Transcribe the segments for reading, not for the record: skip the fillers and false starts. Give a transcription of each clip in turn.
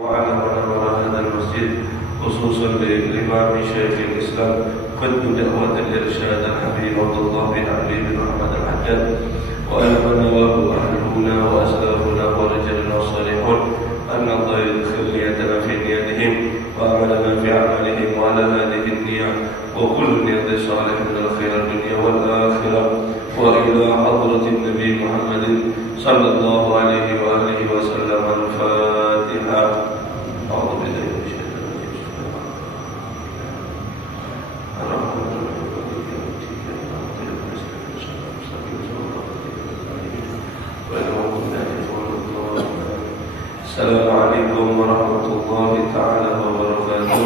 وعلى منور هذا المسجد خصوصا للإمام شيخ الإسلام قد دعوة الإرشاد الحبيب عبد الله بن علي بن محمد الحجاج وعلى من نواه أهلنا وأسلافنا ورجالنا الصالحون أن الله يدخل نيتنا في نيتهم وعملنا في عملهم وعلى هذه النية وكل نية صالح من الخير الدنيا والآخرة وإلى حضرة النبي محمد صلى الله عليه وآله وسلم. الفاتحة. أعوذ بالله من الشيطان الرجيم. السلام عليكم ورحمة الله تعالى وبركاته.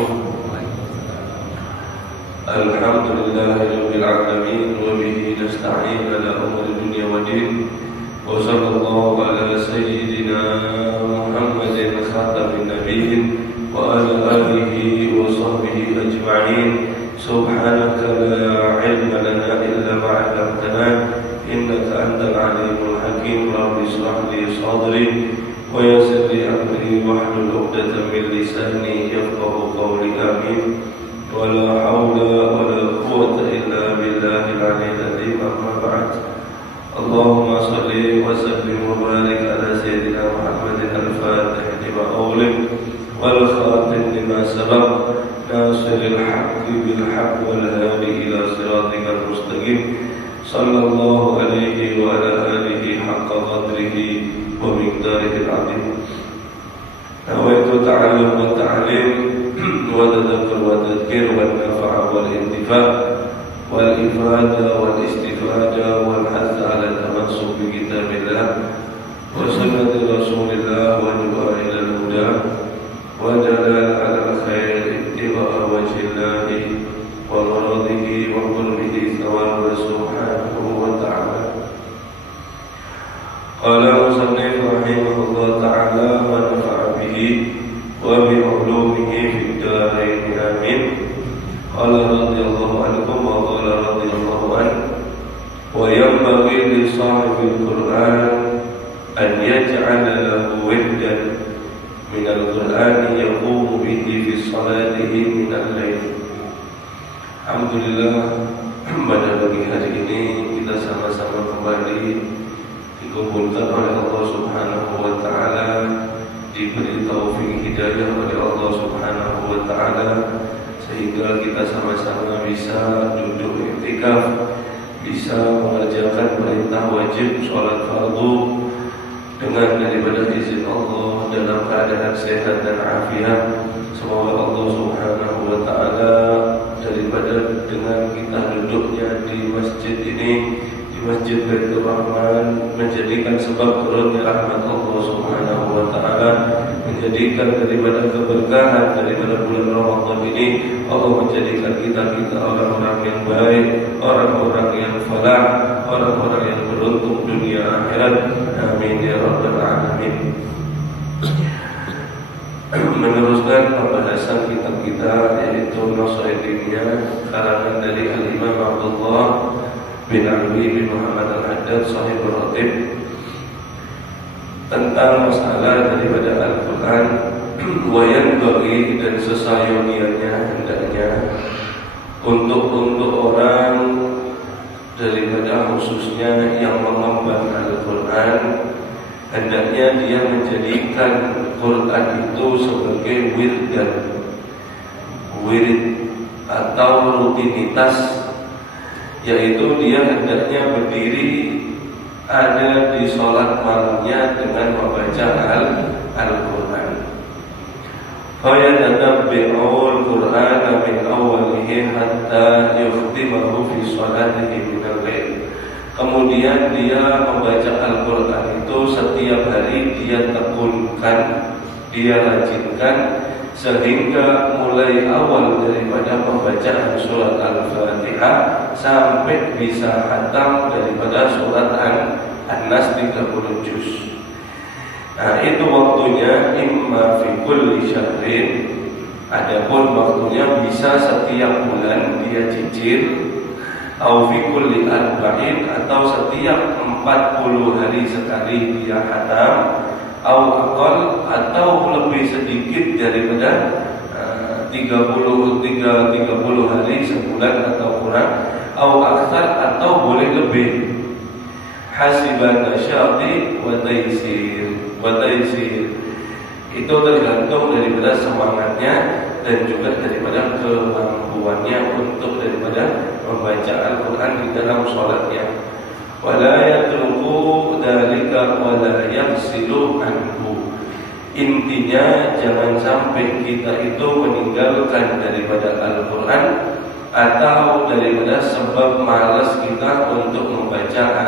الحمد لله رب العالمين وبه نستعين على أمور الدنيا والدين وصلى الله على سيدنا محمد خاتم النبيين وعلى آله وصحبه أجمعين. سبحانك لا علم لنا إلا ما علمتنا إنك أنت العليم الحكيم. رب اشرح لي صدري ويسر لي أمري واحلل عقدة من لساني يفقه قولي. آمين. ولا حول ولا قوة إلا بالله العلي العظيم. أما بعد. اللهم صل وسلم وبارك على سيدنا محمد الفاتح لما أغلق والخاتم لما سبق ناصر الحق بالحق والهادي إلى صراطك المستقيم صلى الله عليه وعلى آله حق قدره ومقداره العظيم. نويت تعلم والتعليم وتذكر وتذكير والنفع والانتفاع والإفادة والاستفادة والحث على التمسك بكتاب الله وسنة رسول الله والدعاء إلى الهدى ودلال على الخير اتباع وجه الله وغرضه وقربه ثواب سبحانه وتعالى. قال المصنف رحمه الله تعالى ونفع به وبعلومه في الدارين آمين. قال رضي الله عنكم وقال رضي الله عنه وينبغي لصاحب القرآن أن يجعل له وردا من القرآن يقوم به في صلاته من الليل. Alhamdulillah, pada pagi hari ini kita sama-sama kembali dikumpulkan oleh Allah Subhanahu wa taala, diberi taufik hidayah oleh Allah Subhanahu wa taala sehingga kita sama-sama bisa duduk i'tikaf, bisa mengerjakan perintah wajib sholat fardu dengan daripada izin Allah dalam keadaan sehat dan afiat. Semoga Allah Subhanahu wa taala daripada dengan kita duduknya di masjid ini, di Masjid Baitur Rahman, menjadikan sebab turunnya rahmat Allah Subhanahu wa taala, menjadikan daripada keberkahan daripada bulan Ramadan ini. Allah menjadikan kita orang-orang yang baik, orang-orang yang falah, orang-orang yang beruntung dunia akhirat. Amin ya rabbal alamin. Meneruskan pembahasan kitab kita yaitu Nasaidiyah karangan dari Al-Imam Abdullah bin Ali bin Muhammad Al-Haddad Sahibul Ratib tentang masalah daripada Al-Quran. Wayan bagi dan sesayoniannya hendaknya untuk orang daripada khususnya yang mengemban Al-Quran, hendaknya dia menjadikan Quran itu sebagai wirid atau rutinitas, yaitu dia hendaknya berdiri ada di sholat malamnya dengan membaca Al-Quran. Fayatatabbi'ul Quran min awwalihi hatta yukhtimahu fi sholatihi min al-lail. Kemudian dia membaca Al-Quran itu setiap hari dia tekunkan, dia rajinkan sehingga mulai awal daripada pembacaan surat Al-Fatihah sampai bisa khatam daripada surat An-Nas 30 juz. Nah, itu waktunya imma fi kulli syahrin. Adapun waktunya bisa setiap bulan dia cicil, au fi kulli arba'in, atau setiap 40 hari sekali dia khatam, au aqal atau lebih sedikit daripada 30 hari sebulan atau kurang, au aktsar atau boleh lebih. Hasiban nasyati wa taysir. Itu tergantung daripada semangatnya dan juga daripada kemampuannya untuk daripada membaca Al-Quran di dalam sholatnya. Wala yatruku dzalika wala yafsilu anhu. Intinya jangan sampai kita itu meninggalkan daripada Al-Quran atau daripada sebab malas kita untuk membaca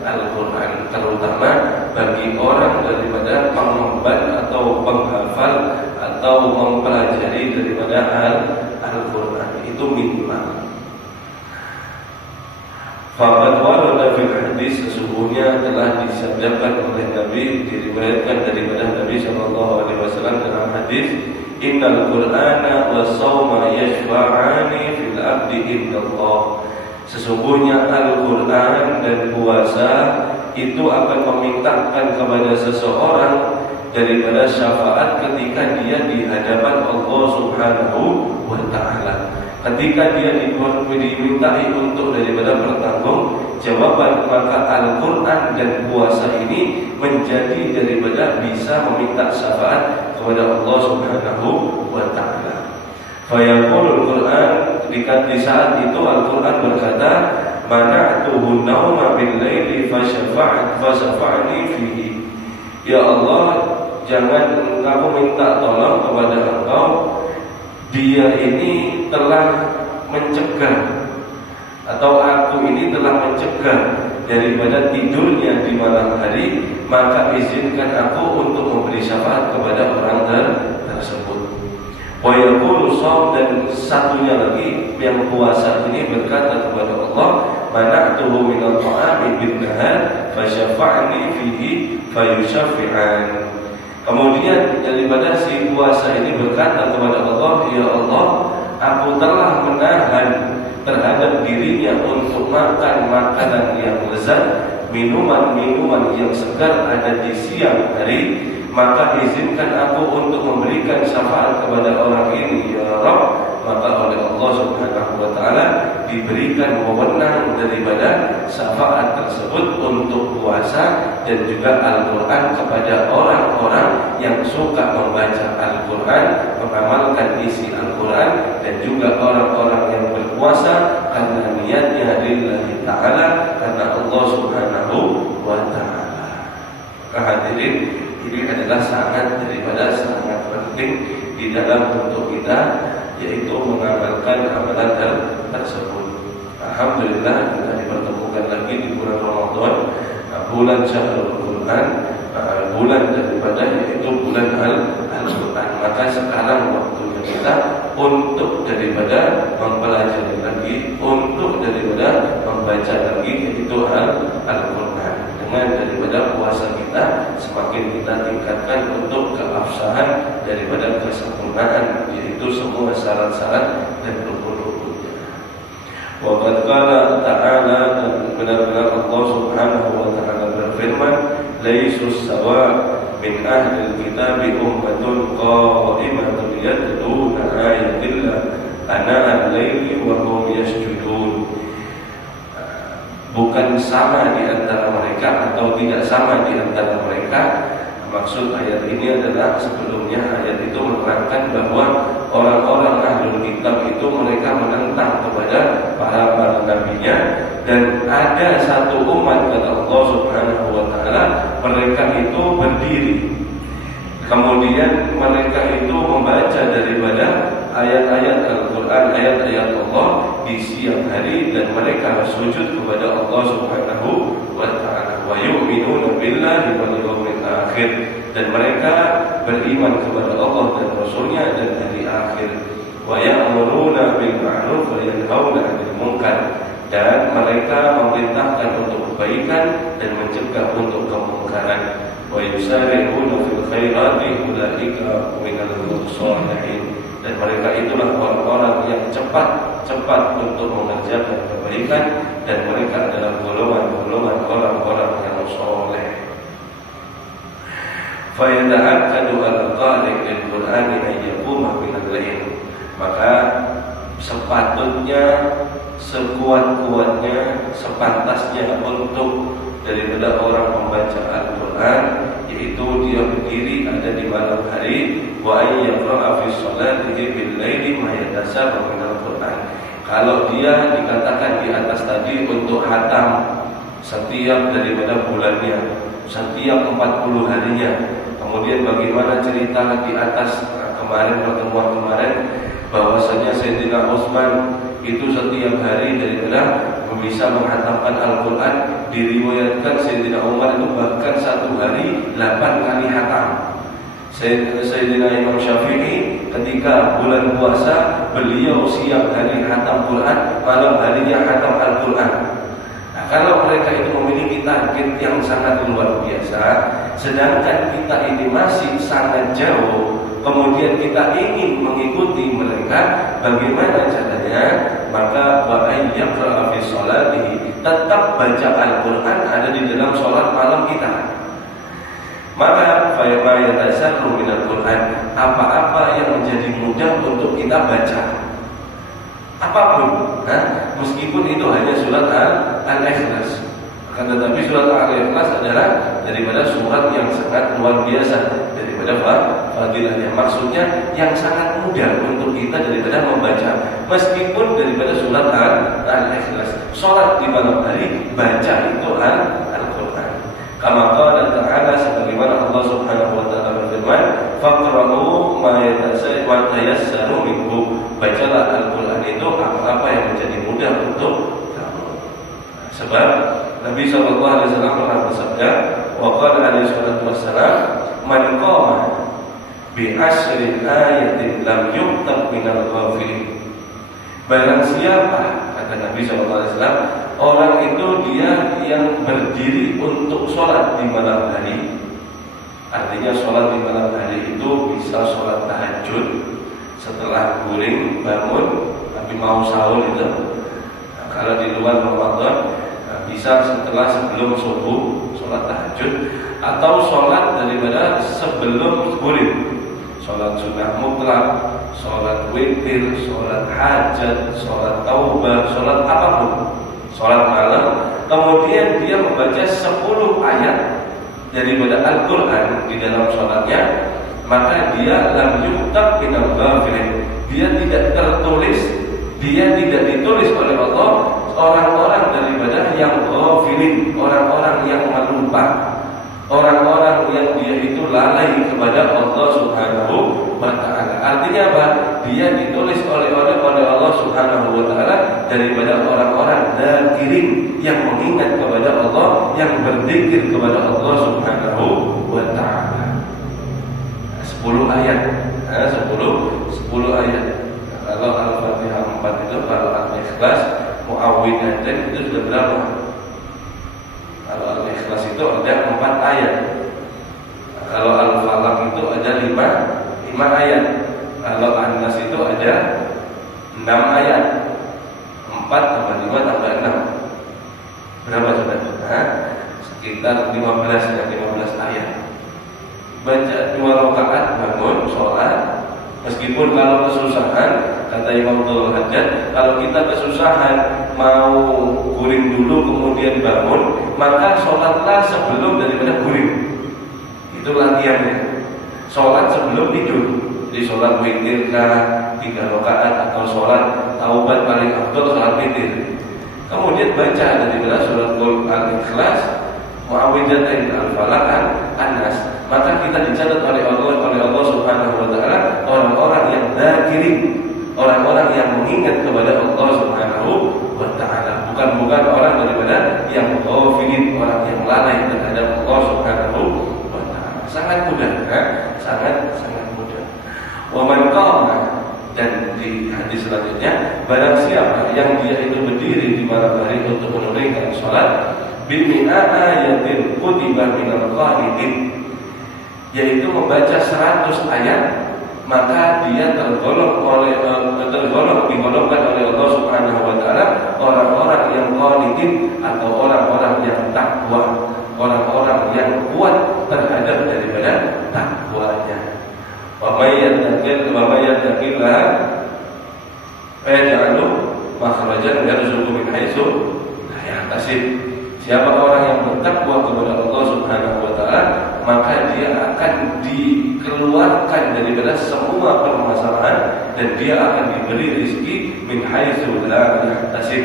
Al-Quran, terutama bagi orang daripada pengemban atau penghafal atau mempelajari daripada Al-Quran itu minimal. Faqad warada fil hadis, sesungguhnya telah disabdakan oleh Nabi, diriwayatkan daripada Nabi sallallahu alaihi wasallam dalam hadis, innal qur'ana was-shauma yashfa'ani fil abdi indallah. Sesungguhnya Al-Quran dan puasa itu akan memintakan kepada seseorang daripada syafaat ketika dia di hadapan Allah Subhanahu wa ta'ala. Ketika dia dimintai untuk daripada pertanggungjawaban, maka Al-Quran dan puasa ini menjadi daripada bisa meminta syafaat kepada Allah Subhanahu wa ta'ala. Fayaqulul Quran, di saat itu Al-Quran berkata, mana'tuhu nauma bil laili fasyafa'ni fihi. Ya Allah, jangan kamu minta tolong kepada engkau, dia ini telah mencegah atau aku ini telah mencegah daripada tidurnya di malam hari, maka izinkan aku untuk memberi syafaat kepada orang tersebut. Wa yaqulu shaum, dan satunya lagi yang puasa ini berkata kepada Allah, mana'tuhu minal ta'ami bin nahar fasyafa'ni fihi fayusyaffi'an. Kemudian daripada si puasa ini berkata kepada Allah, ya Allah, aku telah menahan terhadap dirinya untuk makan makanan yang lezat, minuman-minuman yang segar ada di siang hari, maka izinkan aku untuk memberikan syafaat kepada orang ini, ya Rabb. Maka oleh Allah Subhanahu wa ta'ala diberikan wewenang daripada syafaat tersebut untuk puasa dan juga Al-Quran kepada orang-orang yang suka membaca Al-Quran, mengamalkan isi Al-Quran, dan juga orang-orang yang berpuasa karena niatnya lillahi ta'ala, karena Allah Subhanahu wa ta'ala. Hadirin, ini adalah sangat penting di dalam untuk kita, yaitu mengamalkan amalan tersebut. Alhamdulillah kita dipertemukan lagi di bulan Ramadan, bulan Syahrul Quran, bulan daripada yaitu bulan Al-Quran. Maka sekarang waktunya kita untuk daripada mempelajari lagi, untuk daripada membaca lagi yaitu Al-Quran. Dengan daripada puasa kita semakin kita tingkatkan untuk keabsahan daripada kesempurnaan, yaitu semua syarat-syarat dan rukun-rukunnya. Wa qad qala ta'ala, dan benar-benar Allah Subhanahu wa ta'ala berfirman, laisus sawa min ahlil kitabi ummatun qa'imatun yatluna ayatillah ana al-laili wa hum yasjudun. Bukan sama di antara mereka atau tidak sama di antara mereka. Maksud ayat ini adalah sebelumnya ayat itu menerangkan bahwa orang-orang ahlul kitab itu mereka menentang kepada para nabinya, dan ada satu umat kata Allah Subhanahu wa ta'ala, mereka itu berdiri, kemudian mereka itu membaca daripada ayat-ayat Al-Quran, ayat-ayat Allah di siang hari, dan mereka sujud kepada Allah Subhanahu wa ta'ala. Wa yu'minuna billahi wal yawmil akhir, dan mereka beriman kepada Allah dan Rasulnya dan hari akhir. Wa ya'muruna bil ma'ruf wa yanhauna 'anil munkar, dan mereka memerintahkan untuk kebaikan dan mencegah untuk kemungkaran. Wa yusari'una fil khairati ulaika minal muqsalihin, dan mereka itulah orang-orang yang cepat untuk mengerjakan kebaikan, dan mereka adalah golongan-golongan orang-orang yang soleh. fayata'akkadu al-qari' lil-Qur'ani an yaquma min al-lail. Maka sepatutnya, sekuat-kuatnya, sepantasnya untuk daripada orang membaca Al-Quran, yaitu dia berdiri ada di malam hari, wa ayyaqra'a fi sholatihi bil-laili ma yatasabbu min Al-Quran. Kalau dia dikatakan di atas tadi untuk hatam setiap daripada bulannya, setiap 40 harinya. Kemudian bagaimana cerita di atas kemarin, pertemuan kemarin, bahwasanya Sayyidina Utsman itu setiap hari daripada bisa menghatamkan Al-Quran. Diriwayatkan Sayyidina Umar itu bahkan satu hari 8 kali hatam. Sayyidina Imam Syafi'i ketika bulan puasa, beliau siang hari hatam Quran, malam harinya hatam Al-Quran. Nah, kalau mereka itu memiliki target yang sangat luar biasa, sedangkan kita ini masih sangat jauh, kemudian kita ingin mengikuti mereka, bagaimana caranya? Maka wa ayyaqra fi sholatihi, tetap baca Al-Quran ada di dalam sholat malam kita. Maka fa yatasarru min Al-Quran, apa-apa yang menjadi mudah untuk kita baca, apapun, meskipun itu hanya surat Al-Ikhlas. Akan tetapi surat Al-Ikhlas adalah daripada surat yang sangat luar biasa, daripada fadilahnya. Maksudnya yang sangat mudah untuk kita daripada membaca, meskipun daripada surat Al-Ikhlas. Sholat di malam hari, baca itu Al-Quran. Kama qala ta'ala, sebagaimana Allah Subhanahu wa ta'ala berfirman, faqra'u ma yatayassaru minhu. Bacalah Al-Quran itu apa yang menjadi mudah untuk kamu. Sebab Nabi SAW pernah bersabda, wa qala alaihi salatu wassalam, man qama bi asyri ayatin lam yuktab minal ghafilin. Barang siapa, kata Nabi SAW, orang itu dia yang berdiri untuk sholat di malam hari. Artinya sholat di malam hari itu bisa sholat tahajud setelah guring bangun, tapi mau sahur itu. Nah, kalau di luar Ramadan, bisa sebelum subuh sholat tahajud, atau sholat daripada sebelum guring, sholat sunnah mutlak, sholat witir, sholat hajat, sholat taubah, sholat apapun, sholat malam. Kemudian dia membaca 10 ayat daripada Al-Quran di dalam sholatnya, maka dia lam yuktab minal ghafilin, dia tidak tertulis, dia tidak ditulis oleh Allah orang-orang daripada yang ghafilin, orang-orang yang melupa, orang-orang yang dia itu lalai kepada Allah Subhanahu wa ta'ala. Artinya apa? Dia ditulis oleh Allah Subhanahu wa ta'ala daripada orang-orang dzakirin, yang mengingat kepada Allah, yang berzikir kepada Allah Subhanahu wa ta'ala. 10 ayat, 10 ayat. Kalau Al-Fatihah 4 itu, kalau Al-Ikhlas Mu'awwidhatain itu sudah berapa? Kalau Al-Ikhlas itu ada 4 ayat. Kalau Al-Falaq itu ada 5 ayat. Kalau An-Nas itu ada 6 ayat. 4 tambah 5 tambah 6. Berapa sudah? Sekitar 15 ayat. Baca 2 rakaat bangun sholat. Meskipun kalau kesusahan, kata Imam Abdul Hajjaj, kalau kita kesusahan mau guring dulu kemudian bangun, maka sholatlah sebelum daripada guring. Itu latihannya. Sholat sebelum tidur. Jadi sholat witir kah 3 rakaat, atau sholat taubat paling afdal sholat witir. Kemudian baca daripada surat Al-Ikhlas, Mu'awwidhatain, Al-Falaq, An-Nas. Maka kita dicatat oleh Allah Subhanahu wa ta'ala orang-orang yang dzakirin, orang-orang yang mengingat kepada Allah Subhanahu wa ta'ala, bukan orang daripada yang ghafilin, orang yang lalai terhadap Allah Subhanahu wa ta'ala. Sangat mudah, sangat mudah. Wa man qama, dan di hadis selanjutnya, barang siapa yang dia itu berdiri di malam hari untuk menunaikan salat, bimi'a ayatin kutiba minal qanitin, yaitu membaca 100 ayat, maka dia digolongkan oleh Allah Subhanahu wa ta'ala orang-orang yang qanitin, atau orang-orang yang takwa, orang-orang yang kuat terhadap daripada takwanya. Wa may yattaqillah yaj'al makhrajan yarzuqhu min haitsu la yahtasib. Siapa orang yang bertakwa kepada Allah Subhanahu wa taala, maka dia akan dikeluarkan daripada semua permasalahan dan dia akan diberi rezeki min haitsu la yahtasib.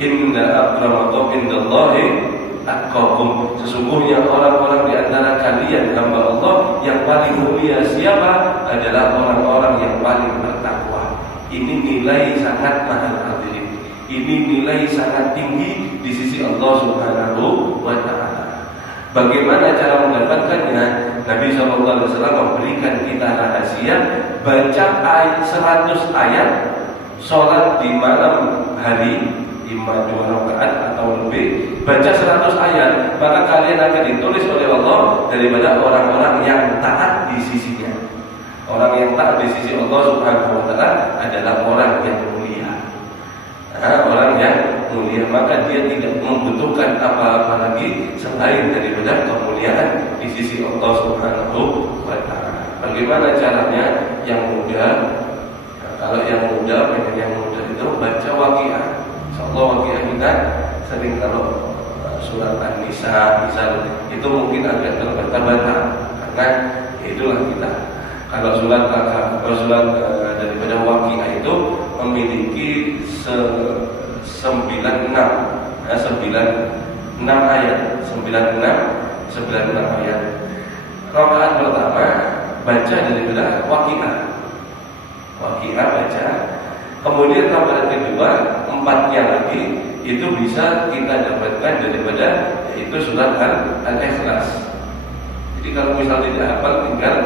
Inna akramakum indallahi atqakum. Sesungguhnya orang-orang di antara kalian hamba Allah yang paling mulia siapa? Adalah orang-orang yang paling bertakwa. Ini nilai sangat mahal hadirin. Ini nilai sangat tinggi di sisi Allah Subhanahu wa taala. Bagaimana cara mendapatkannya? Nabi SAW memberikan kita rahasia, baca ayat 100 ayat, sholat di malam hari 2 rakaat atau lebih, baca 100 ayat, maka kalian akan ditulis oleh Allah daripada orang-orang yang taat di sisinya. Orang yang taat di sisi Allah Subhanahu wa taala adalah orang yang mulia. Orang yang mulia, maka dia tidak membutuhkan apa-apa lagi selain daripada kemuliaan di sisi Allah Subhanahu wa taala. Bagaimana caranya? Yang muda, kalau yang muda, pengen yang muda itu baca Waqiah. Insyaallah Waqiah kita sering kalau surat An-Nisa misal itu mungkin agak terbata-bata karena itulah kita. Kalau surat daripada Waqiah itu memiliki 96 ayat, 96 ayat. Rakaat pertama baca daripada Waqiah baca. Kemudian rakaat kedua 4-nya lagi itu bisa kita dapatkan daripada yaitu surat Al-Ikhlas. Jadi kalau misal tidak hafal, tinggal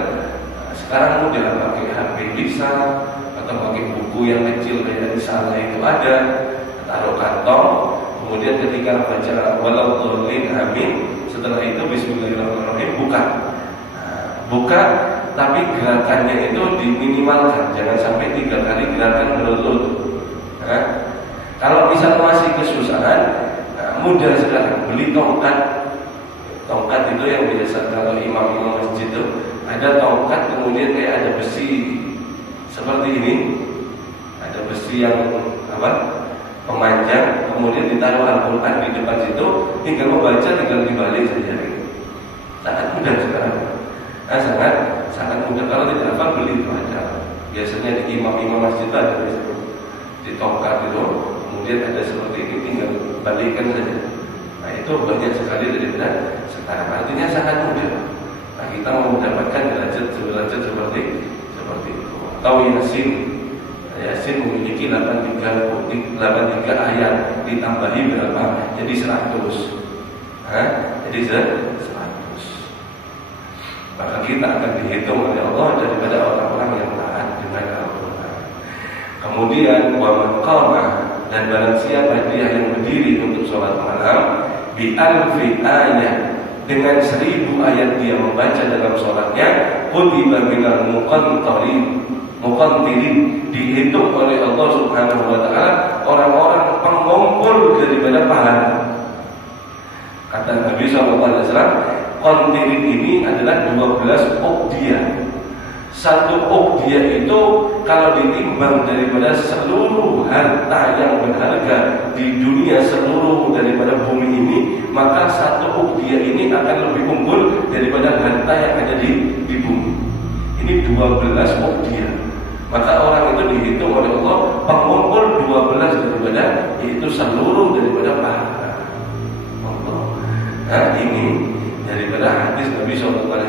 sekarang mudah pakai HP bisa atau pakai buku yang kecil kayak risalah itu ada, taruh kantong, kemudian ketika baca waladdallin amin, setelah itu bismillahirrahmanirrahim buka, tapi gerakannya itu diminimalkan, jangan sampai 3 kali gerakan berturut-turut. Kalau misal masih kesusahan, mudah sekarang beli tongkat itu yang biasa kalau imam masjid itu ada tongkat, kemudian kayak ada besi seperti ini, ada besi yang pemanjang, kemudian ditaruh Al-Quran di depan situ, tinggal membaca, tinggal dibalik saja. Sangat mudah sekarang. Sangat mudah. Kalau tidak hafal beli itu aja. Biasanya di imam masjid itu ada di tongkat itu, kemudian ada seperti ini, tinggal balikkan saja. Nah itu banyak sekali daripada sekarang. Artinya sangat mudah. Nah kita mau mendapatkan derajat seperti itu. Atau Yasin memiliki 83 ayat, ditambahi berapa? Jadi 100. Jadi 100. Maka kita akan dihitung oleh Allah daripada orang-orang yang taat dengan Al-Quran. Kemudian wa man qama, dan barang siapa dia yang berdiri untuk sholat malam bi alfi ayat, dengan 1000 ayat dia membaca dalam sholatnya, kutiba minal muqantirin, dihitung oleh Allah Subhanahu wa taala orang-orang pengumpul daripada pahala. Kata Nabi SAW, qantirin ini adalah 12 uqdiyah. 1 uqdiyah itu kalau ditimbang daripada seluruh harta yang berharga di dunia, seluruh daripada bumi ini, maka 1 uqdiyah ini akan lebih unggul daripada harta yang ada di bumi. Ini 12 uqdiyah. Maka orang itu dihitung oleh Allah pengumpul 12 daripada, yaitu seluruh daripada pahala Allah. Nah ini daripada hadis Nabi SAW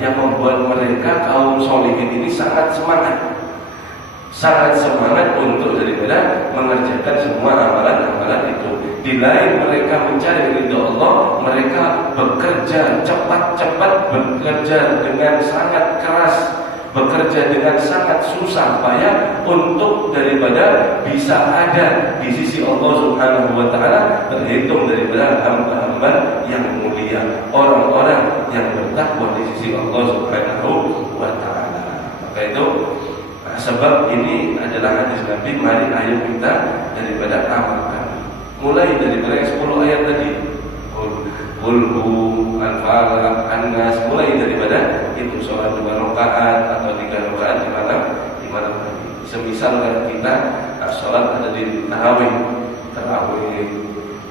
yang membuat mereka kaum solihin ini sangat semangat untuk daripada mengerjakan semua amalan-amalan itu. Di lain mereka mencari ridha Allah, mereka bekerja cepat-cepat, bekerja dengan sangat keras, bekerja dengan sangat susah payah untuk daripada bisa ada di sisi Allah Subhanahu wa taala, terhitung daripada hamba-hamba yang mulia, orang-orang yang bertakwa di sisi Allah Subhanahu wa taala. Maka itu sebab ini adalah hadis Nabi, mari ayo kita daripada amalkan. Mulai daripada 10 ayat tadi. Qul Al-Falaq, An-Nas, mulai daripada itu sholat 2 rakaat atau 3 rakaat di malam hari. Semisal kita sholat ada di tarawih,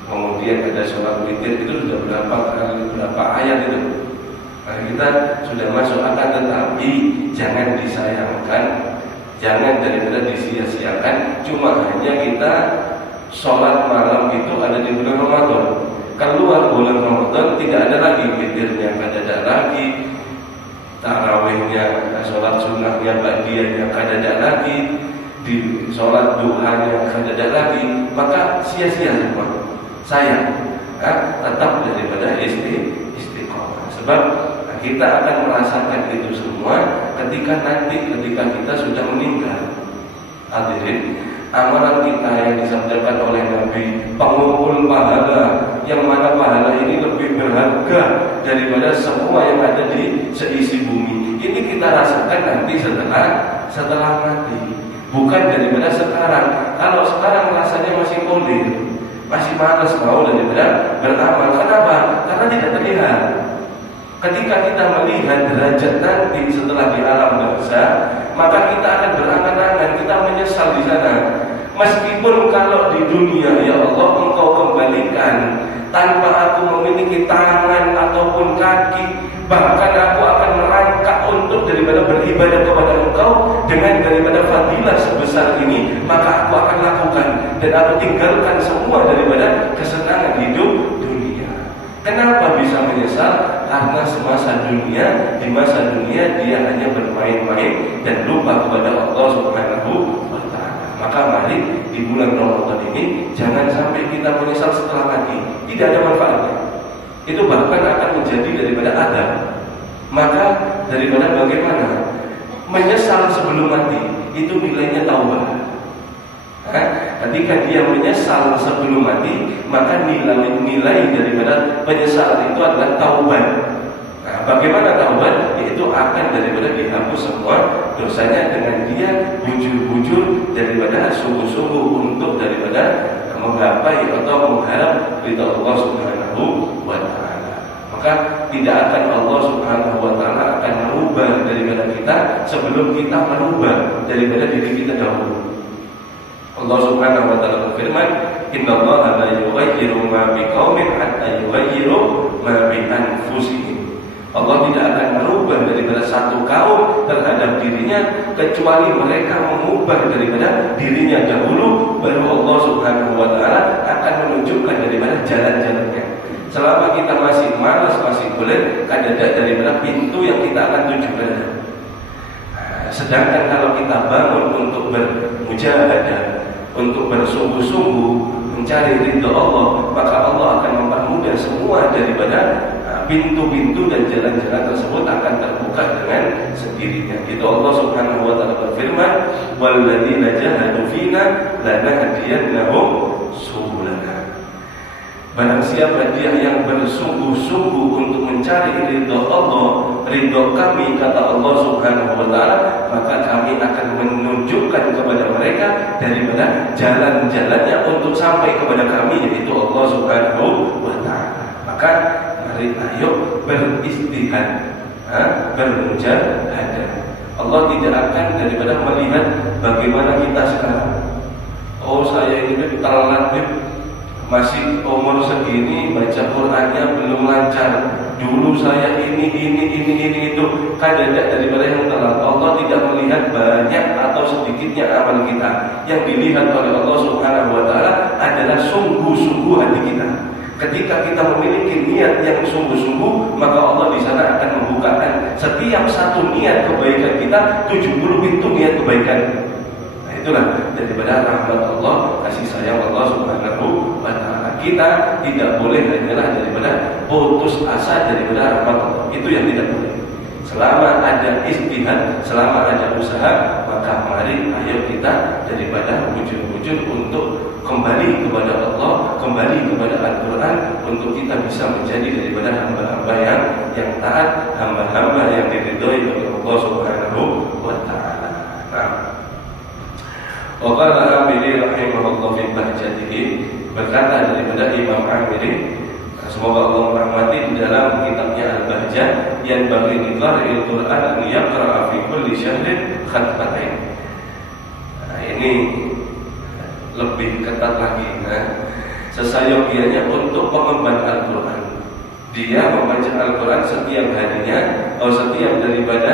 kemudian ada sholat witir, itu sudah berapa ayat itu. Nah, kita sudah masuk akal, tetapi jangan disayangkan, jangan daripada disia-siakan. Cuma hanya kita sholat malam itu ada di bulan Ramadan. Keluar bulan Ramadan tidak ada lagi witirnya, tidak ada lagi tarawihnya, sholat sunnahnya, ba'diyahnya, tidak ada lagi di sholat duhanya, tidak ada lagi. Maka sia-sia semua. Sayang, tetap daripada istiqomah. Sebab kita akan merasakan itu semua ketika kita sudah meninggal. Hadirin, amalan kita yang disabdakan oleh Nabi, pengumpul pahala, yang mana pahala ini lebih berharga daripada semua yang ada di seisi bumi. Ini kita rasakan nanti setelah mati, bukan daripada sekarang. Kalau sekarang rasanya masih kolir, masih malas mau daripada beramal. Kenapa? Karena tidak terlihat. Ketika kita melihat derajat nanti setelah di alam barzakh, maka kita akan berangan-angan, kita menyesal di sana. Meskipun kalau di dunia, ya Allah, Engkau kembalikan tanpa aku memiliki tangan ataupun kaki, bahkan aku akan merangkak untuk daripada beribadah kepada Engkau dengan daripada fadilah sebesar ini, maka aku akan lakukan dan aku tinggalkan semua daripada kesenangan hidup dunia. Kenapa bisa menyesal? Karena di masa dunia dia hanya bermain-main dan lupa kepada Allah Subhanahu wa ta'ala. Maka mari di bulan Ramadan ini jangan sampai kita menyesal setelah mati. Tidak ada manfaatnya. Itu bahkan akan menjadi daripada adab. Maka daripada bagaimana menyesal sebelum mati, itu nilainya taubat. Ketika dia menyesal sebelum mati, maka nilai daripada penyesalan itu adalah taubat. Bagaimana taubat? Yaitu akan daripada dihapus semua dosanya dengan dia bujur-bujur daripada sungguh-sungguh untuk daripada menggapai atau mengharap ridha Allah Subhanahu wa ta'ala. Maka tidak akan Allah Subhanahu wa ta'ala akan merubah daripada kita sebelum kita merubah daripada diri kita dahulu. Allah Subhanahu wa ta'ala berfirman, "Innallaha la yughayyiru ma biqaumin hatta yughayyiru ma bi anfusihim." Allah tidak akan merubah daripada satu kaum terhadap dirinya kecuali mereka mengubah daripada dirinya dahulu, baru Allah Subhanahu wa ta'ala akan menunjukkan daripada jalan-jalannya. Selama kita masih malas, masih boleh kadang daripada pintu yang kita akan tuju berada. Sedangkan kalau kita bangun untuk bermujahadah, untuk bersungguh-sungguh mencari ridha Allah, maka Allah akan mempermudah semua daripada pintu-pintu dan jalan-jalan tersebut akan terbuka dengan sendirinya. Itu Allah Subhanahu wa ta'ala berfirman, "Walladzina jahadu fina lanahdiyannahum subulana." Barang siapa dia yang bersungguh-sungguh untuk mencari ridha Allah, ridha kami, kata Allah Subhanahu wa ta'ala, maka kami akan menunjukkan kepada mereka daripada jalan-jalannya untuk sampai kepada kami, yaitu Allah Subhanahu wa ta'ala. Maka mari ayo beristihad, bermujahadah. Allah tidak akan daripada melihat bagaimana kita sekarang. Oh, saya ini telat, masih umur segini baca Qur'annya belum lancar. Dulu saya ini itu. Kadang daripada yang telat. Allah tidak melihat banyak atau sedikitnya amal kita. Yang dilihat oleh Allah Subhanahu wa ta'ala adalah sungguh-sungguh hati kita. Ketika kita memiliki niat yang sungguh-sungguh, maka Allah di sana akan membukakan setiap satu niat kebaikan kita 70 pintu niat kebaikan. Nah, itulah daripada rahmat Allah, kasih sayang Allah Subhanahu wa ta'ala. Kita tidak boleh hanyalah daripada putus asa daripada rahmat Allah. Itu yang tidak boleh. Selama ada istihad, selama ada usaha, maka mari ayo kita daripada wujud-wujud untuk kembali kepada Allah, kembali kepada Al-Quran, untuk kita bisa menjadi daripada hamba-hamba yang taat, hamba-hamba yang diridhoi oleh Allah Subhanahu wa ta'ala. Nah, Waqala Amiri rahimahullah fi bahjatihi, berkata daripada Imam Amiri Semoga Allah merahmati di dalam kitabnya Al-Bahjah yang bagi qari'il Quran an yaqra'a fi kulli syahrin khatmatain. Nah, ini lebih ketat lagi. Sesayogianya untuk pengemban Al-Quran, dia membaca Al-Quran setiap harinya atau setiap daripada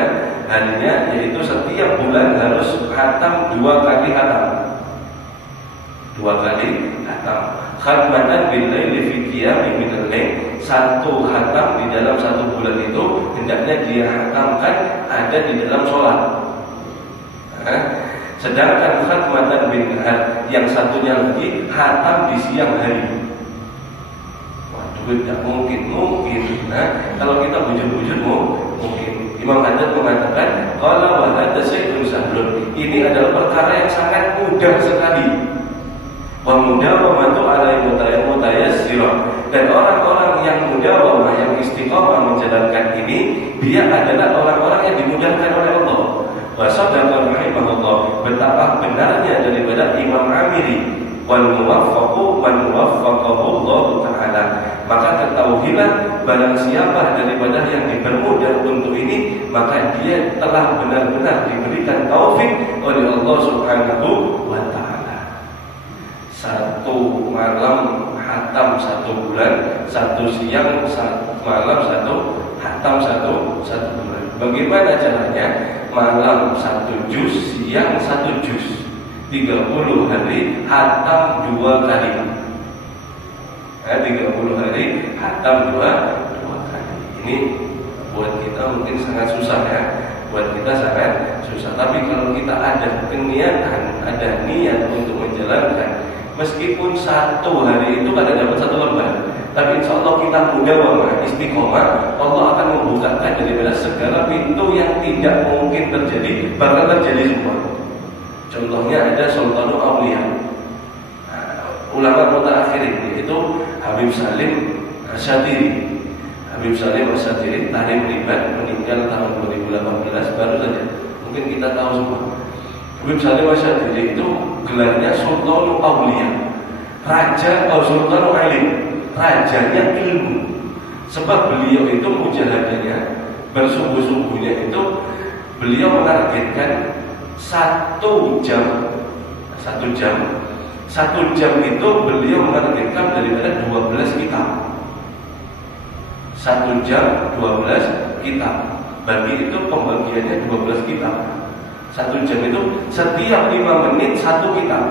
harinya, yaitu setiap bulan harus khatam 2 kali khatam. 2 kali khatam. Khatmatan bil laili fi qiyamin min al-lail. 1 khatam di dalam 1 bulan itu hendaknya dia khatamkan ada di dalam sholat. Sedangkan khatmatan bil nahar yang satunya lagi khatam di siang hari. Waduh, tidak mungkin. Kalau kita bujur-bujur mungkin. Imam Haddad mengatakan qala wa hadza syai'un sahlun. Ini adalah perkara yang sangat mudah sekali. Wa mudawamatu ala mutayassirah. Dan orang-orang yang mudawamah, yang istiqamah menjalankan ini, dia adalah orang-orang yang dimudahkan oleh Allah. Wa sadaqa rahimahullah, betapa benarnya daripada Imam Amiri, wal muwaffaqu man waffaqahu Allah taala. Maka ketahuilah barang siapa daripada yang dipermudah untuk ini, maka dia telah benar-benar diberikan taufik oleh Allah Subhanahu wa taala. 1 malam hatam 1 bulan, 1 siang 1 malam 1 hatam 1 bulan. Bagaimana caranya? Malam 1 juz, siang 1 juz, 30 hari hatam 2 kali. 30 hari hatam 2 kali. Ini buat kita mungkin sangat susah ya. Buat kita sangat susah. Tapi kalau kita ada keniatan, ada niat untuk menjalankan, meskipun 1 hari itu kadang dapat 1 lembar, tapi insya Allah kita mudawamah, istiqomah, Allah akan membukakan daripada segala pintu yang tidak mungkin terjadi, bakal terjadi semua. Contohnya ada Sultanul Auliya, ulama mutaakhirin, yaitu Habib Salim Asyatiri. Habib Salim Asyatiri Tahrim Ribat, meninggal tahun 2018 baru saja. Mungkin kita tahu semua. Habib Salim Asyatiri itu gelarnya Sultanul Auliya, Raja atau Sultanul Alim, rajanya ilmu. Sebab beliau itu mujahadahnya, bersungguh-sungguhnya itu beliau menargetkan 1 jam. 1 jam itu beliau menargetkan daripada 12 kitab. 1 jam 12 kitab. Bagi itu pembagiannya 12 kitab. 1 jam itu setiap 5 menit 1 kitab.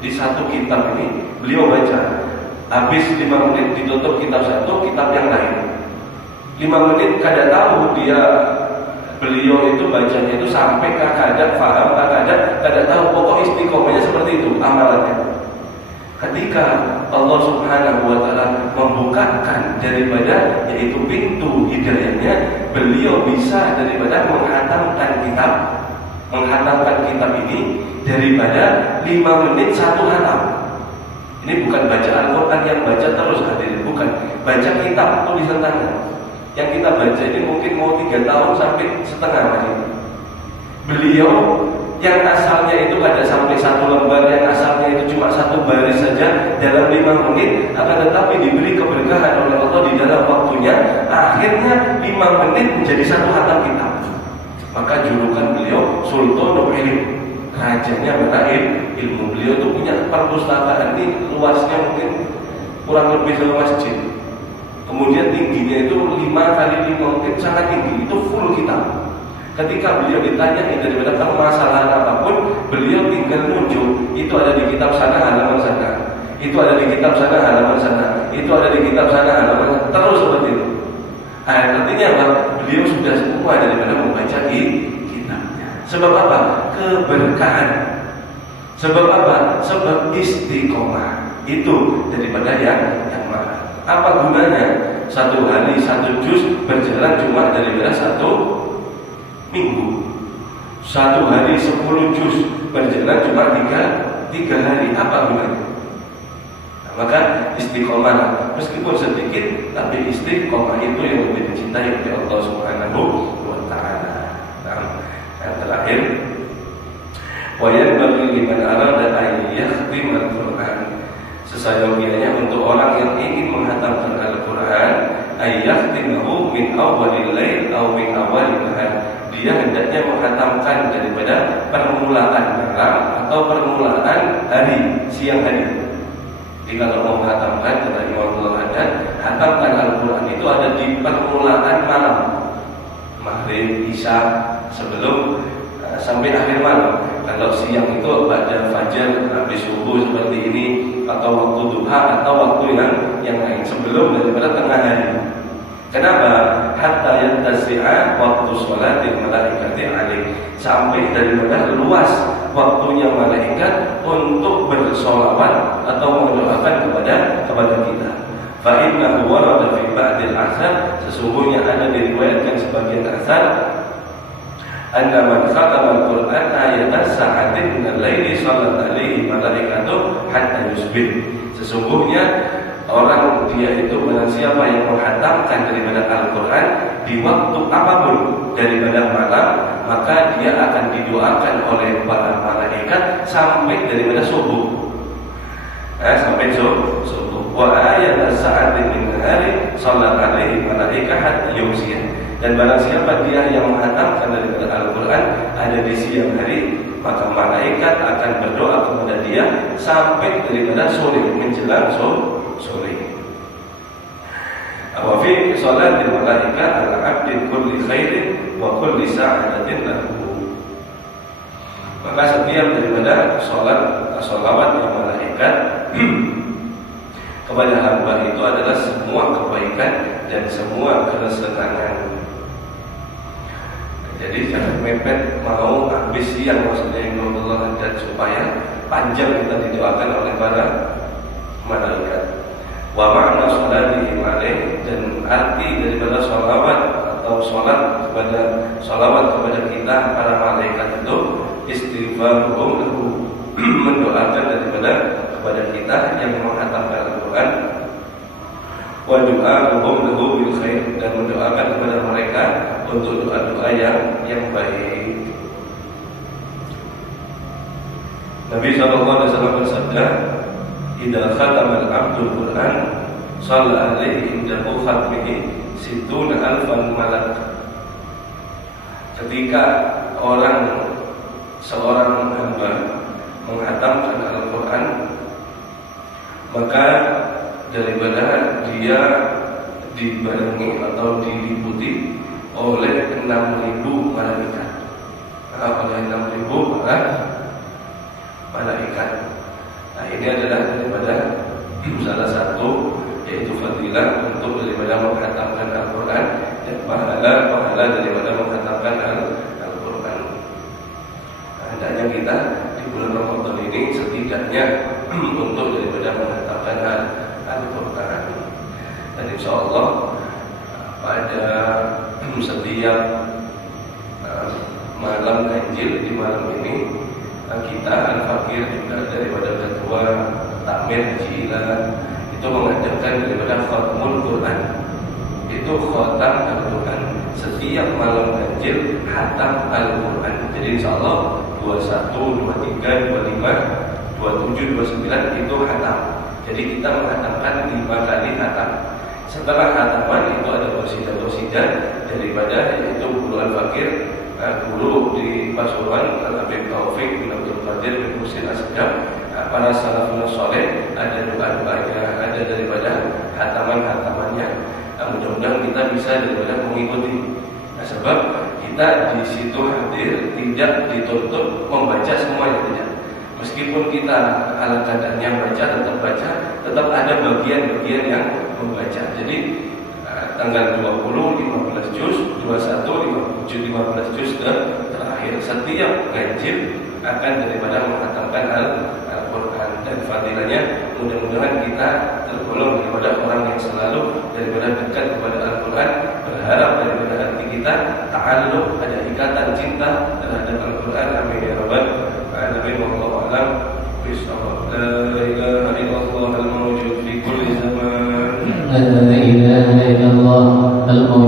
Jadi 1 kitab ini beliau baca. Habis 5 menit ditutup kitab 1, kitab yang lain. 5 menit kada tahu beliau itu bacanya itu sampai kadang faham, kadang kada tahu. Pokok istiqomahnya seperti itu amalannya. Ketika Allah Subhanahu wa taala membukakan daripada yaitu pintu hidayahnya, beliau bisa daripada menghatamkan kitab ini daripada 5 menit 1 hatam. Ini bukan baca Al-Quran yang baca terus hadirin, bukan baca kitab tulisan tangan. Yang kita baca ini mungkin mau 3 tahun sampai setengah hari. Beliau yang asalnya itu ada sampai 1 lembar, yang asalnya itu cuma 1 baris saja dalam 5 menit, akan tetapi diberi keberkahan oleh Allah di dalam waktunya, akhirnya 5 menit menjadi 1 hatam kitab. Maka julukan beliau Sultanul Ilm, rajanya mana ilmu. Beliau itu punya perpustakaan ini luasnya mungkin kurang lebih sama masjid. Kemudian tingginya itu 5 kali 5 mungkin sangat tinggi, itu full kitab. Ketika beliau ditanya daripada permasalahan apapun, beliau tinggal muncul. Itu ada di kitab sana, halaman sana. Itu ada di kitab sana, halaman sana. Itu ada di kitab sana, halaman sana. Terus seperti itu. Artinya apa? Beliau sudah semua daripada membaca kitabnya. Sebab apa? Keberkahan. Sebab apa? Sebab istiqomah. Itu daripada yang mahal. Apa gunanya 1 hari 1 juz berjalan cuma daripada 1 minggu, 1 hari 10 juz berjalan cuma 3 hari. Apa gunanya? Nah, maka istiqomah meskipun sedikit, tapi istiqomah itu yang lebih dicintai oleh Allah Subhanahu wa taala. Nah, yang terakhir, wa yanbaghi liman arada an yakhtima al-Qur'an, Sesayogianya untuk orang yang ingin menghatamkan Al-Quran, ayyahtimahu min awwalil lail aw min awwalin nahar. Dia hendaknya menghatamkan daripada permulaan malam atau permulaan hari, siang hari. Jadi kalau mau menghatamkan, kata Imam Al-Haddad, hatamkan Al-Quran itu ada di permulaan malam, maghrib, isya, sebelum sampai akhir malam. Kalau siang itu pada fajar, habis subuh seperti ini, atau waktu duha, atau waktu yang lain sebelum daripada tengah hari. Kenapa? Hatta yattasi'a waktu sholatil malaikati alaih, sampai daripada luas waktunya malaikat untuk bersolawat atau mendoakan kepada kita. Fa innahu warada fi ba'dil asar, sesungguhnya ada diriwayatkan sebagian asar, anna man khatama al-Qur'an ayatan sa'atin min al-laili salat alaihi malaikatu hatta yusbih. Sesungguhnya orang dia itu barang siapa yang menghatamkan daripada Al-Quran di waktu apapun daripada malam, maka dia akan didoakan oleh para malaikat sampai daripada subuh. Sampai subuh. Wa ayat sa'atin min nahari salat alaihi malaikatu hatta yumsiyah. Dan barang siapa dia yang menghatamkan daripada Al-Quran ada di siang hari, maka malaikat akan berdoa kepada dia sampai daripada sore, menjelang sore. Wa fi salatil malaikah ala 'abdin kulli khairin wa kulli sa'adatin lahu. Maka setiap daripada salawat yang malaikat kepada hamba itu adalah semua kebaikan dan semua kesenangan. Jadi jangan mepet mau habis siang, maksudnya yang Allah, dan supaya panjang kita didoakan oleh para malaikat. Wa ma'na sholatihim alaih, dan arti daripada sholawat atau sholawat kepada kita para malaikat itu istighfaruhum lahu, mendoakan kepada kita yang menghatamkan Al-Quran, wa du'a'uhum lahu bil khair, dan mendoakan kepada mereka untuk doa-doa yang baik. Nabi SAW bersabda, idza khatama al-'abdul Qur'an shalla alaihi indahu khatmihi situna alfan malak. Ketika seorang hamba menghatamkan Al-Quran, maka daripada dia dibarengi atau diliputi oleh 6.000 malaikat. Oleh 6.000 malaikat. Nah, ini adalah daripada salah satu, yaitu fadilah untuk daripada menghatamkan Al-Quran dan pahala daripada menghatamkan Al-Quran. Nah, hendaknya kita di bulan Ramadan ini setidaknya untuk daripada menghatamkan Al-Quran. Dan insya Allah pada setiap malam ganjil di malam ini kita Al-Fakir juga daripada ketua takmir Cilan itu mengadakan daripada khatmul Quran. Itu khatam Al-Quran setiap malam ganjil, khatam Al-Quran. Jadi insya Allah 21, 23, 25, 27, 29 itu khatam. Jadi kita menghatamkan 5 kali khatam. Setelah khataman itu ada qasidah-qasidah daripada yaitu guru Al-Fakir, guru di Pasuruan Al-Habib Taufik bin Abdul Qadir bin Husin Asgaf, para salafun saleh, ada doa-doanya, ada daripada khataman-khatamannya. Mudah-mudahan kita bisa daripada mengikuti. Nah, sebab kita di situ hadir tidak dituntut membaca semuanya, tidak. Meskipun kita ala kadarnya baca, tetap ada bagian-bagian yang membaca. Jadi tanggal 20 15 juz, 21 15 juz terakhir. Setiap ganjil akan daripada menghatamkan Al-Quran, dan fadilahnya mudah-mudahan kita tergolong daripada orang yang selalu daripada dekat kepada Al-Quran, berharap daripada hati kita ta'alluq, ada ikatan cinta terhadap